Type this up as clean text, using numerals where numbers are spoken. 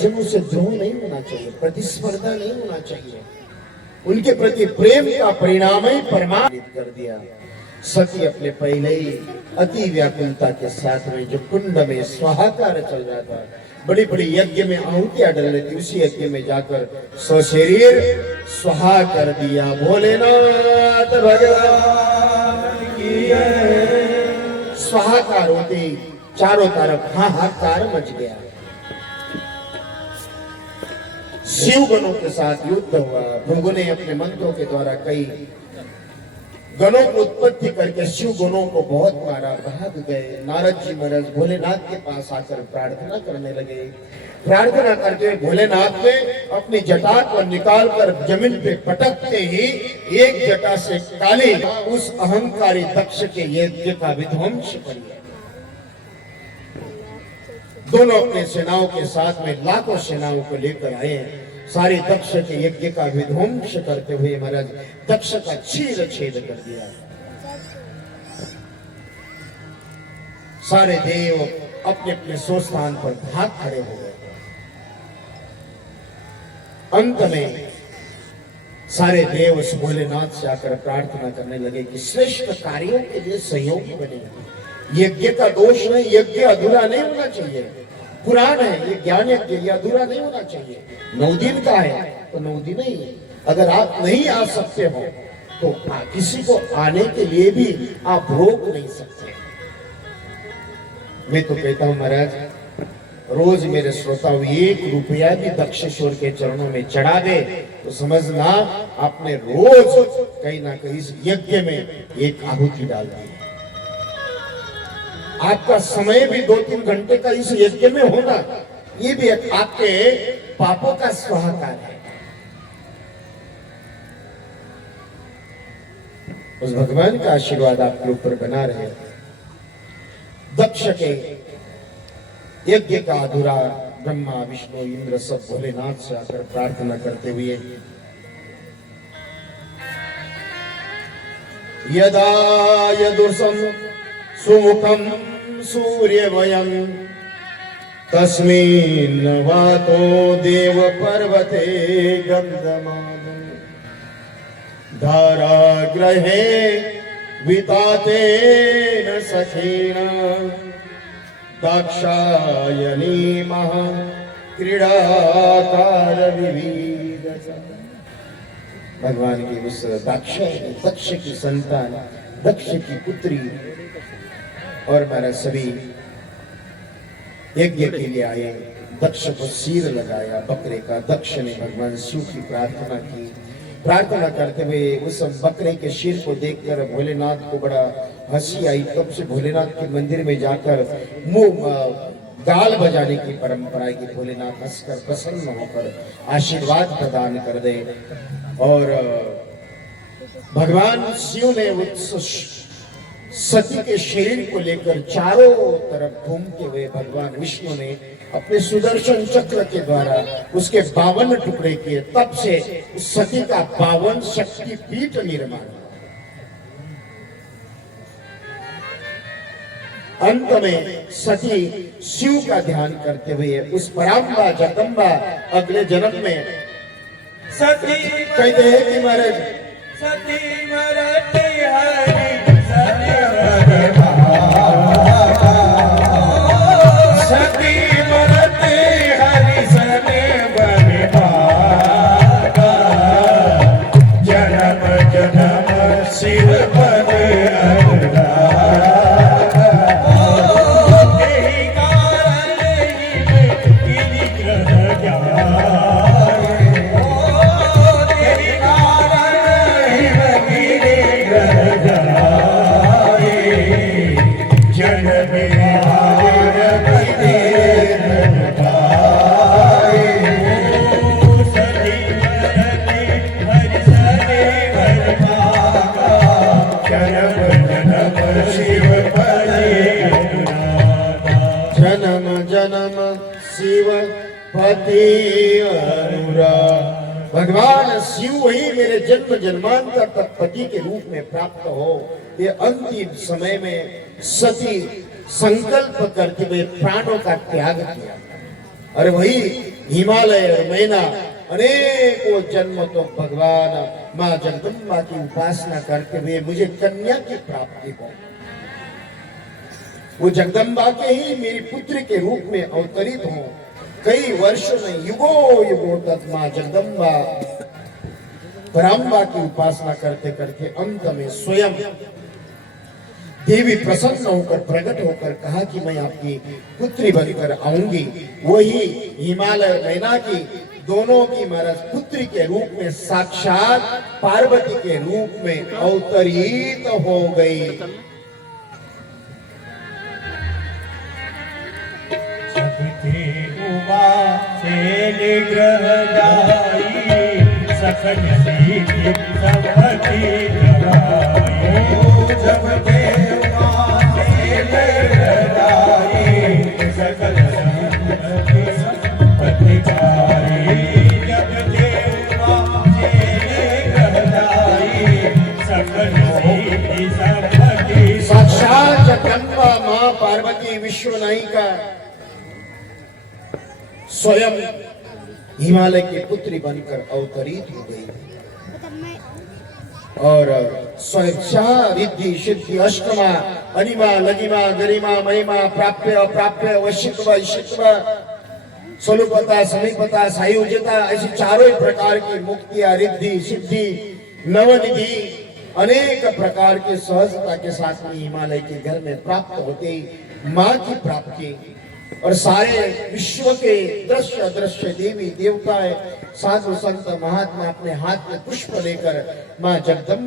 सज्जनों से द्रोह नहीं होना चाहिए, प्रतिस्पर्धा नहीं होना चाहिए। उनके प्रति प्रेम का परिणाम ही परमार्थ कर दिया। सती अपने पहले ही अति व्याकुलता के साथ में जो कुंड में स्वाहाकार चल रहा था, बड़ी बड़ी यज्ञ में आहुतियां डल रही थी, उसी यज्ञ में जाकर स्वशरीर स्वाहा कर दिया। भोलेनाथ भगवान की जय। स्वाहाकार होती चारों तरफ हाहाकार मच गया। शिव गणों के साथ युद्ध हुआ। भृगु ने अपने मंत्रों के द्वारा कई गणों को उत्पत्ति करके शिव गणों को बहुत मारा, भाग गए। नारद जी महाराज भोलेनाथ के पास आकर प्रार्थना करने लगे। प्रार्थना करके भोलेनाथ ने अपनी जटा को निकालकर जमीन पे पटकते ही एक जटा से काली उस अहंकारी दक्ष के यज्ञ का विध्वंस कर दिया। दोनों अपने सेनाओं के साथ में लाखों सेनाओं को लेकर आए। सारे दक्ष के यज्ञ का विध्वंस करते हुए महाराज दक्ष का छेद छेद कर दिया। सारे देव अपने अपने स्वस्थान पर भाग खड़े हो गए। अंत में सारे देव उस भोलेनाथ से आकर प्रार्थना करने लगे कि श्रेष्ठ कार्यों के लिए सहयोगी बने। यज्ञ का दोष नहीं, यज्ञ अधूरा नहीं होना चाहिए। पुराण है ये, ज्ञान यज्ञ, ये अधूरा नहीं होना चाहिए। 9 दिन का है तो 9 दिन ही। अगर आप नहीं आ सकते हो तो किसी को आने के लिए भी आप रोक नहीं सकते। मैं तो कहता हूं महाराज, रोज मेरे श्रोता 1 रुपया भी दक्षेश्वर के चरणों में चढ़ा दे तो समझना आपने रोज कहीं ना कहीं इस यज्ञ में एक आहुति डाल दी। आपका समय भी 2-3 घंटे का इस यज्ञ में होना, ये भी आपके पापों का स्वाहाकार है। उस भगवान का आशीर्वाद आपके ऊपर बना रहे। दक्ष के यज्ञ का अधूरा ब्रह्मा विष्णु इंद्र सब भोलेनाथ से आकर प्रार्थना करते हुए यदा यदुर्सम सुमुखम सूर्यवयं तस्मिन् वातो देव पर्वते गन्धमानं धाराग्रहे वितातेन सखेन दाक्षायणी महा क्रीडाकार विविध। भगवान की उस दक्ष की संतान, दक्ष की पुत्री और महाराज सभी यज्ञ के लिए आए। दक्ष को सिर लगाया बकरे का। दक्ष ने भगवान शिव की प्रार्थना की। प्रार्थना करते हुए उस बकरे के सिर को देखकर भोलेनाथ को बड़ा हंसी आई। तब से भोलेनाथ के मंदिर में जाकर मुंह गाल बजाने की परंपरा है कि भोलेनाथ हंसकर प्रसन्न होकर आशीर्वाद प्रदान कर दे। और भगवान शिव ने उस सती के शरीर को लेकर चारों तरफ घूमते हुए भगवान विष्णु ने अपने सुदर्शन चक्र के द्वारा उसके 52 टुकड़े किए। तब से उस सती का 52 शक्ति पीठ निर्माण। अंत में सती शिव का ध्यान करते हुए उस पराम्बा जगदम्बा अगले जन्म में सती कहते हैं कि महाराज सती मरते हरि सती मरते हरि सने बने भागा जन्म जन्म शिव पद भगवान शिव वही मेरे जन्म जन्मांतर तक पति के रूप में प्राप्त हो। ये अंतिम समय में सती संकल्प करते हुए प्राणों का त्याग किया। और वही हिमालय और मैना अनेकों जन्म तो भगवान माँ जगदम्बा की उपासना करते हुए मुझे कन्या की प्राप्ति हो। वो जगदम्बा के ही मेरी पुत्र के रूप में अवतरित हो। कई वर्षों में युगों युगों तक माँ जगदम्बा पराम्बा की उपासना करते करते अंत में स्वयं देवी प्रसन्न होकर प्रकट होकर कहा कि मैं आपकी पुत्री बनकर आऊंगी। वही हिमालय मैना की दोनों की महाराज पुत्री के रूप में साक्षात पार्वती के रूप में अवतरित हो गई। सबके उमा से निग्रह जाई, सकल सिद्धि सबकी कराई। सबके उमा से निग्रह जाई, सकल सिद्धि सबकी कराई। सबके उमा से निग्रह जाई, सकल सिद्धि सबकी। साक्षात जगदम्बा माँ पार्वती विश्व नायिका स्वयं हिमालय की पुत्री बनकर अवतरित हो गई और स्वयं रिद्धि सिद्धि अष्टमा अनिमा लगिमा गरिमा महिमा प्राप्य अप्राप्य वशित्व ईशित्व स्वरूपता समीपता सायुज्यता ऐसी चारों ही प्रकार की मुक्तियां रिद्धि सिद्धि नवनिधि अनेक प्रकार के सहजता के साथ में हिमालय के घर में प्राप्त होते माँ की प्राप्ति और सारे विश्व के दृश्य अदृश्य देवी देवताएं साधु संत महात्मा अपने हाथ में पुष्प लेकर माँ जगदम्बा